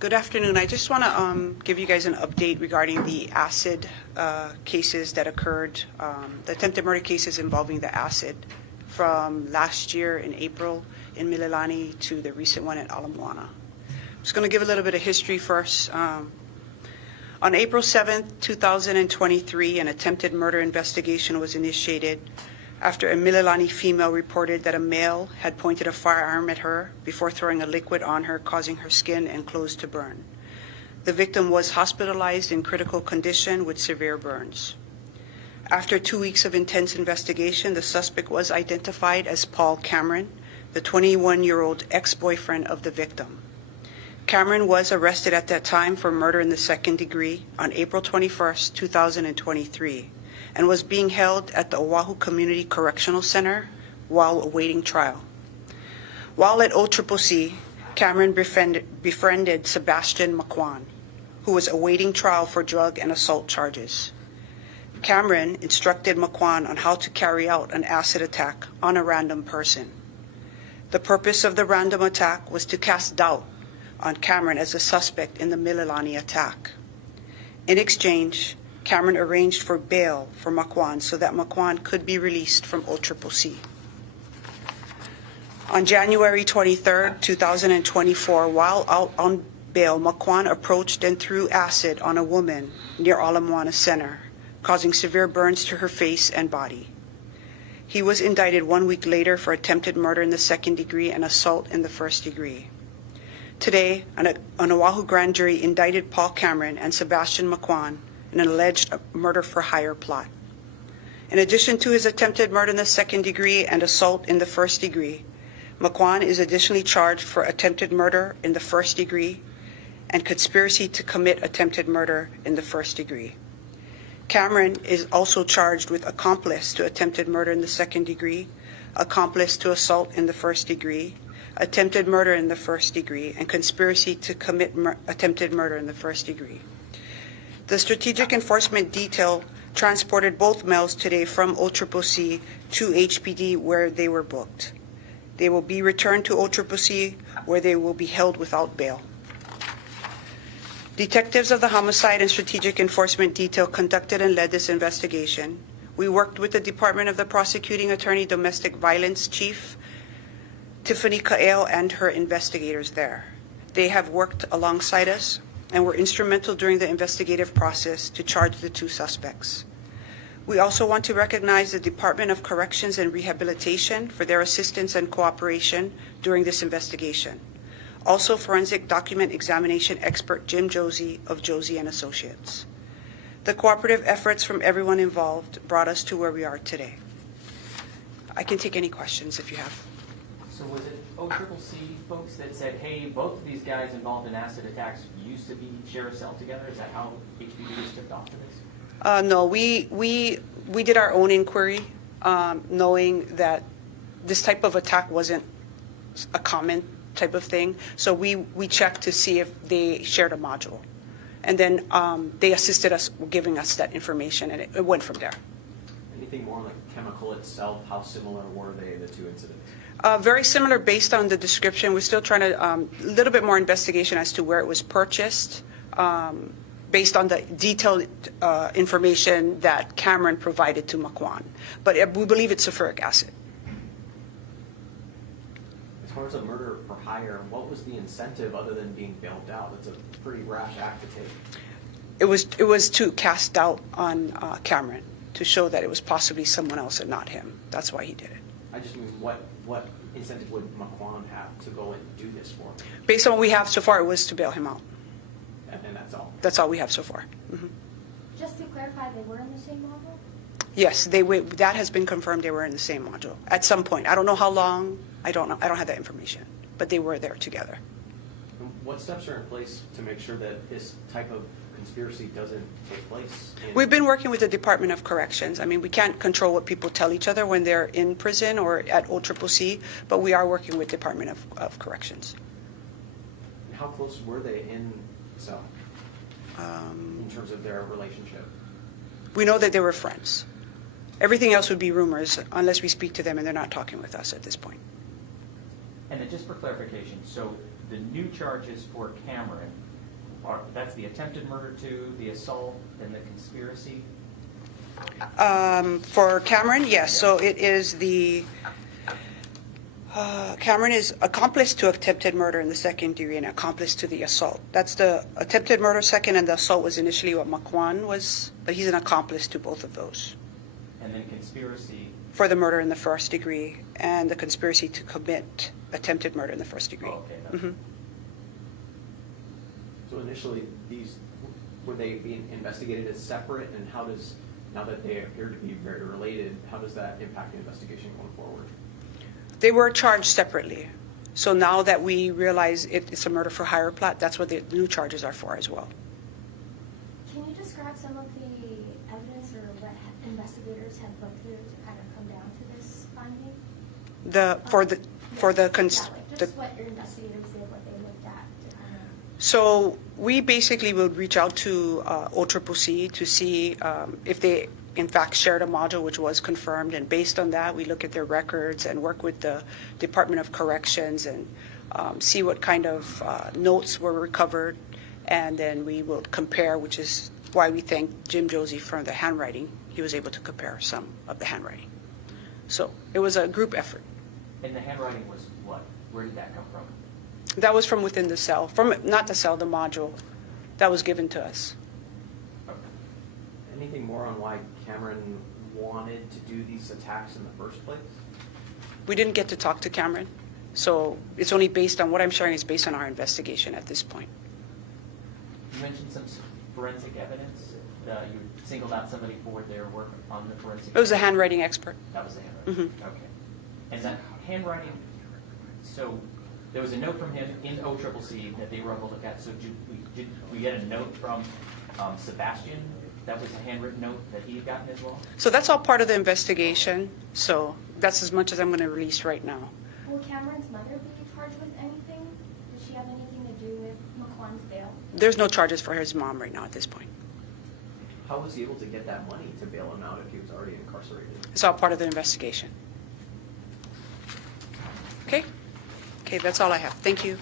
Good afternoon. I just want to give you guys an update regarding the acid cases that occurred, the attempted murder cases involving the acid from last year in April in Mililani to the recent one at Ala Moana. I'm just going to give a little bit of history first. On April 7th, 2023, an attempted murder investigation was initiated after a Mililani female reported that a male had pointed a firearm at her before throwing a liquid on her, causing her skin and clothes to burn. The victim was hospitalized in critical condition with severe burns. After 2 weeks of intense investigation, the suspect was identified as Paul Cameron, the 21-year-old ex-boyfriend of the victim. Cameron was arrested at that time for murder in the second degree on April 21st, 2023. And was being held at the Oahu Community Correctional Center while awaiting trial. While at OCCC, Cameron befriended Sebastian McQuan, who was awaiting trial for drug and assault charges. Cameron instructed McQuan on how to carry out an acid attack on a random person. The purpose of the random attack was to cast doubt on Cameron as a suspect in the Mililani attack. In exchange, Cameron arranged for bail for McQuan so that McQuan could be released from OCCC. On January 23, 2024, while out on bail, McQuan approached and threw acid on a woman near Ala Moana Center, causing severe burns to her face and body. He was indicted 1 week later for attempted murder in the second degree and assault in the first degree. Today, an Oahu grand jury indicted Paul Cameron and Sebastian McQuan in an alleged murder for hire plot. In addition to his attempted murder in the second degree and assault in the first degree, McQuan is additionally charged for attempted murder in the first degree and conspiracy to commit attempted murder in the first degree. Cameron is also charged with accomplice to attempted murder in the second degree, accomplice to assault in the first degree, attempted murder in the first degree, and conspiracy to commit attempted murder in the first degree. The Strategic Enforcement Detail transported both males today from OCCC to HPD where they were booked. They will be returned to OCCC where they will be held without bail. Detectives of the Homicide and Strategic Enforcement Detail conducted and led this investigation. We worked with the Department of the Prosecuting Attorney Domestic Violence Chief, Tiffany Kael, and her investigators there. They have worked alongside us and were instrumental during the investigative process to charge the two suspects. We also want to recognize the Department of Corrections and Rehabilitation for their assistance and cooperation during this investigation. Also, forensic document examination expert Jim Josie of Josie and Associates. The cooperative efforts from everyone involved brought us to where we are today. I can take any questions if you have. So was it OCCC folks that said, hey, both of these guys involved in acid attacks used to share a cell together? Is that how HPD was tipped off to this? No, we did our own inquiry, knowing that this type of attack wasn't a common type of thing. So we checked to see if they shared a module. And then they assisted us giving us that information, and it went from there. Anything more on the chemical itself? How similar were they, the two incidents? Very similar based on the description. We're still trying to, a little bit more investigation as to where it was purchased, based on the detailed information that Cameron provided to McQuan. But we believe it's sulfuric acid. As far as a murder for hire, what was the incentive other than being bailed out? That's a pretty rash act to take. It was to cast doubt on Cameron, to show that it was possibly someone else and not him. That's why he did it. I just mean, what incentive would McQuan have to go and do this for? Based on what we have so far, it was to bail him out. And that's all? That's all we have so far. Mm-hmm. Just to clarify, they were in the same module? Yes, that has been confirmed. They were in the same module at some point. I don't know how long. I don't know. I don't have that information. But they were there together. And what steps are in place to make sure that this type of conspiracy doesn't take place? We've been working with the Department of Corrections. I mean, we can't control what people tell each other when they're in prison or at OCCC, but we are working with Department of Corrections. And how close were they in cell in terms of their relationship? We know that they were friends. Everything else would be rumors unless we speak to them, and they're not talking with us at this point. And then just for clarification, so the new charges for Cameron that's the attempted murder too, the assault, and the conspiracy? For Cameron, yes. So it is Cameron is accomplice to attempted murder in the second degree and accomplice to the assault. That's the attempted murder second, and the assault was initially what Makwan was, but he's an accomplice to both of those. And then conspiracy, For the murder in the first degree and the conspiracy to commit attempted murder in the first degree. oh, okay. that's- Mhm. So initially, were they being investigated as separate, and how does, now that they appear to be very related, how does that impact the investigation going forward? They were charged separately. So now that we realize it's a murder for hire plot, that's what the new charges are for as well. Can you describe some of the evidence or what investigators have looked through to kind of come down to this finding? Just what your investigators did, what they looked at to kind of. So we basically would reach out to OCCC to see if they in fact shared a module, which was confirmed, and based on that we look at their records and work with the Department of Corrections and see what kind of notes were recovered, and then we will compare, which is why we thank Jim Josie for the handwriting. He was able to compare some of the handwriting. So it was a group effort. And the handwriting was what? Where did that come from? That was from within the cell, from not the cell, the module that was given to us. Okay. Anything more on why Cameron wanted to do these attacks in the first place? We didn't get to talk to Cameron, so it's only based on what I'm sharing is based on our investigation at this point. You mentioned some forensic evidence. You singled out somebody for their work on the forensic. It was a handwriting expert. That was the handwriting. Mhm. Okay. And that handwriting, so there was a note from him in OCCC that they were able to look at. So did we get a note from Sebastian? That was a handwritten note that he had gotten as well? So that's all part of the investigation. So that's as much as I'm going to release right now. Will Cameron's mother be charged with anything? Does she have anything to do with McQuan's bail? There's no charges for his mom right now at this point. How was he able to get that money to bail him out if he was already incarcerated? It's all part of the investigation. Okay? Okay, that's all I have. Thank you.